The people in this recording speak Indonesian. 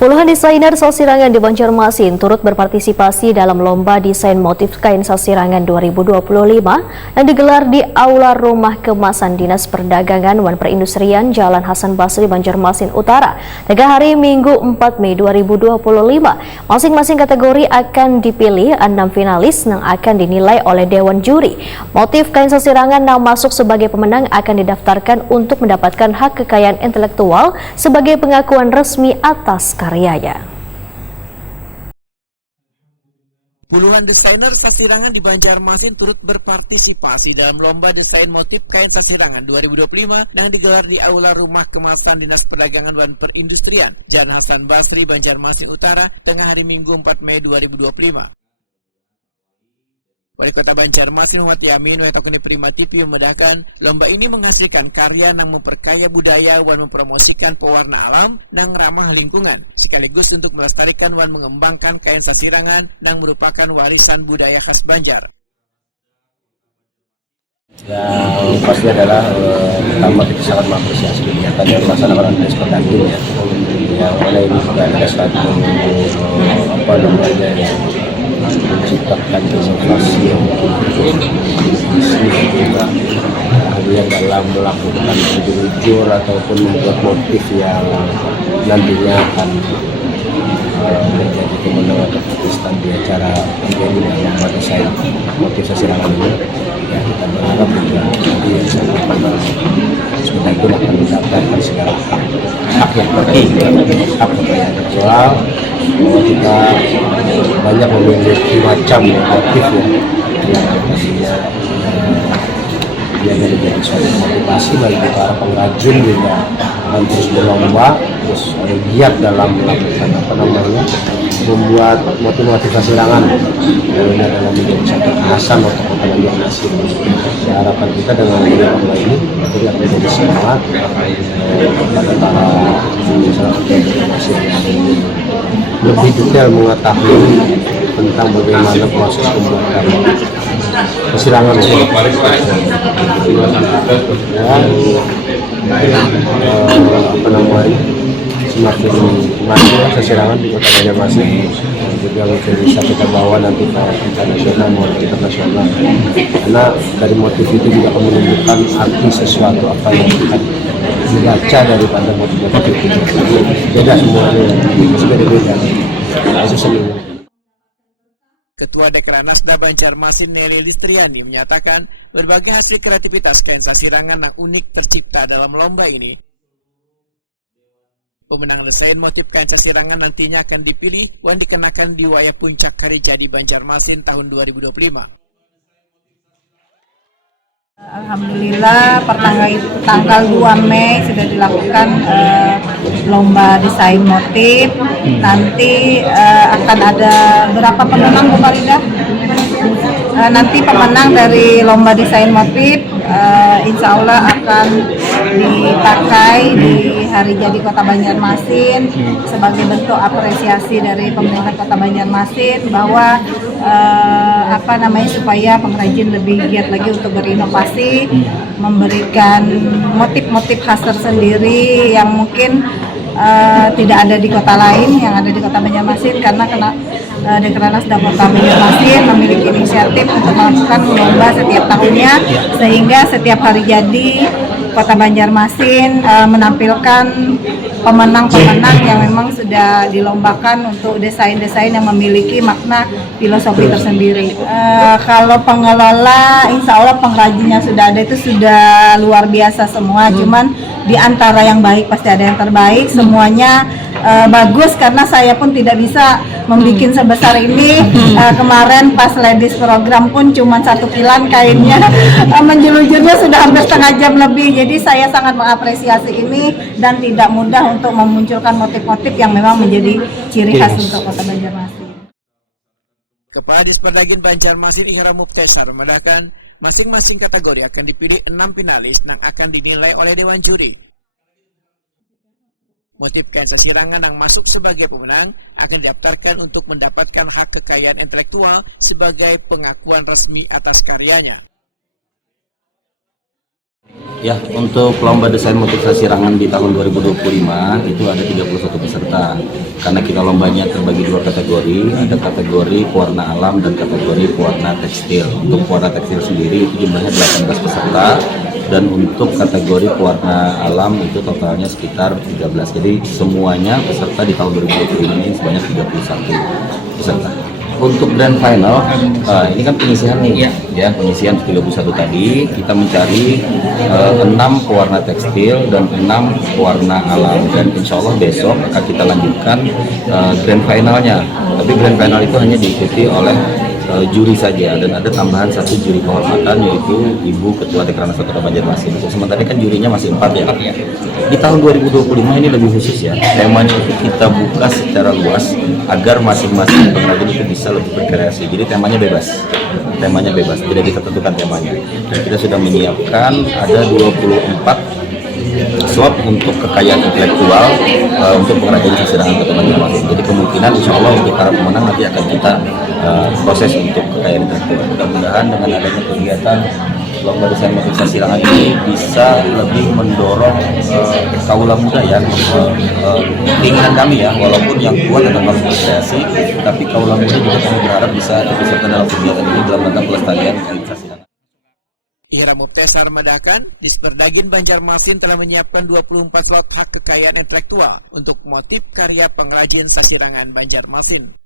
Puluhan desainer sasirangan di Banjarmasin turut berpartisipasi dalam lomba desain motif kain sasirangan 2025 yang digelar di Aula Rumah Kemasan Dinas Perdagangan dan Perindustrian Jalan Hasan Basri, Banjarmasin Utara, pada hari Minggu 4 Mei 2025. Masing-masing kategori akan dipilih 6 finalis yang akan dinilai oleh Dewan Juri. Motif kain sasirangan yang masuk sebagai pemenang akan didaftarkan untuk mendapatkan hak kekayaan intelektual sebagai pengakuan resmi atas karyanya. Puluhan desainer sasirangan di Banjarmasin turut berpartisipasi dalam lomba desain motif kain sasirangan 2025 yang digelar di Aula Rumah Kemasan Dinas Perdagangan dan Perindustrian Jalan Hasan Basri, Banjarmasin Utara, tengah hari Minggu 4 Mei 2025. Wali Kota Banjarmasin Muhammad Yamin atau Prima TV memudahkan lomba ini menghasilkan karya yang memperkaya budaya dan mempromosikan pewarna alam yang ramah lingkungan, sekaligus untuk melestarikan dan mengembangkan kain sasirangan yang merupakan warisan budaya khas Banjar. Yang pasti adalah pertama kita sangat mengapresiasi kegiatan yang dilaksanakan oleh Perdagangan yang mana ini juga ada satu menciptakan inovasi yang kemudian dalam melakukan jujur ataupun membuat motif yang nantinya akan menjadi kemenangan atau pertistan di acara menjadi dalam desain motif sasirangan ini. Ya, kita berharap juga nanti yang sebentar itu akan mendapatkan segala hak yang penting, hak kekayaan intelektual, bahwa kita banyak memiliki macam motif yang pastinya dia menjadi suatu motivasi bagi para pengrajin juga akan terus berlomba, terus giat dalam melakukan membuat motif-motif sasirangan ini adalah menjadi satu kemasan untuk kota Banjarmasin. Harapan kita dengan lomba ini jadi akan menjadi semangat kepada para masyarakat Banjarmasin lebih detail mengetahui tentang bagaimana proses pembuatan sasirangan ini. Semakin maju sasirangan di kota Banjarmasin juga mungkin bisa kita bawa nanti ke internasional maupun internasional, karena dari motif itu juga akan menunjukkan arti sesuatu apa yang akan dibaca daripada motif-motif itu. Beda semuanya, beda-beda. Ketua Dekranasda Banjarmasin Nelly Listriani menyatakan berbagai hasil kreativitas kain sasirangan yang unik tercipta dalam lomba ini. Pemenang desain motif kain sasirangan nantinya akan dipilih dan dikenakan di wayah puncak Hari Jadi Banjarmasin tahun 2025. Alhamdulillah tanggal 2 Mei sudah dilakukan lomba desain motif. Nanti akan ada berapa pemenang Bu Farida? Nanti pemenang dari lomba desain motif insya Allah akan dipakai di Hari Jadi Kota Banjarmasin sebagai bentuk apresiasi dari pemerintah Kota Banjarmasin bahwa supaya pengrajin lebih giat lagi untuk berinovasi, memberikan motif-motif khas tersendiri yang mungkin tidak ada di kota lain, yang ada di Kota Banjarmasin, karena Dekranasda Kota Banjarmasin memiliki inisiatif untuk melakukan lomba setiap tahunnya, sehingga setiap hari jadi Kota Banjarmasin menampilkan pemenang-pemenang yang memang sudah dilombakan untuk desain-desain yang memiliki makna filosofi tersendiri. Kalau pengelola, insya Allah pengrajinnya sudah ada, itu sudah luar biasa semua. Cuman di antara yang baik pasti ada yang terbaik. Semuanya bagus, karena saya pun tidak bisa membuat sebesar ini. Kemarin pas ladies program pun cuma 1 kilan kainnya, menjelujurnya sudah hampir setengah jam lebih. Jadi saya sangat mengapresiasi ini dan tidak mudah untuk memunculkan motif-motif yang memang menjadi ciri khas untuk Kota Banjarmasin. Kepala Disperdakin Banjarmasin Ihram Muktesar memandangkan masing-masing kategori akan dipilih 6 finalis yang akan dinilai oleh Dewan Juri. Motif kain sasirangan yang masuk sebagai pemenang akan didaftarkan untuk mendapatkan hak kekayaan intelektual sebagai pengakuan resmi atas karyanya. Ya, untuk lomba desain motif sasirangan di tahun 2025 itu ada 31 peserta. Karena kita lombanya terbagi dua kategori, ada kategori pewarna alam dan kategori pewarna tekstil. Untuk pewarna tekstil sendiri itu jumlahnya 18 peserta, dan untuk kategori pewarna alam itu totalnya sekitar 13. Jadi semuanya peserta di tahun 2025 ini sebanyak 31 peserta. Untuk grand final, ini kan penyisihan nih, ya penyisihan 31 tadi, kita mencari 6 pewarna tekstil dan 6 pewarna alam, dan insya Allah besok akan kita lanjutkan grand finalnya. Tapi grand final itu hanya diikuti oleh juri saja, dan ada tambahan satu juri kehormatan, yaitu Ibu Ketua Dekranasda Kota Banjarmasin. Sementara kan jurinya masih 4 ya. Di tahun 2025 ini lebih khusus ya, temanya itu kita buka secara luas agar masing-masing pengrajin itu bisa lebih berkreasi. Jadi temanya bebas, tidak kita tentukan temanya. Dan kita sudah menyiapkan ada 24 slot untuk kekayaan intelektual untuk pengrajin sasirangan Kota Banjarmasin. Jadi kemungkinan insya Allah untuk para pemenang nanti akan kita proses untuk kekayaan intelektual. Mudah-mudahan dengan adanya kegiatan lomba desain motif sasirangan ini bisa lebih mendorong kaula muda ya, keinginan kami ya, walaupun yang tua tetap harus berkreasi, tapi kaula muda juga kami berharap bisa ikut serta dalam kegiatan ini dalam rangka pelestarian kain sasirangan. Ihram Muftesar menambahkan, Disperdagin Banjarmasin telah menyiapkan 24 slot hak kekayaan intelektual untuk motif karya pengrajin sasirangan Banjarmasin.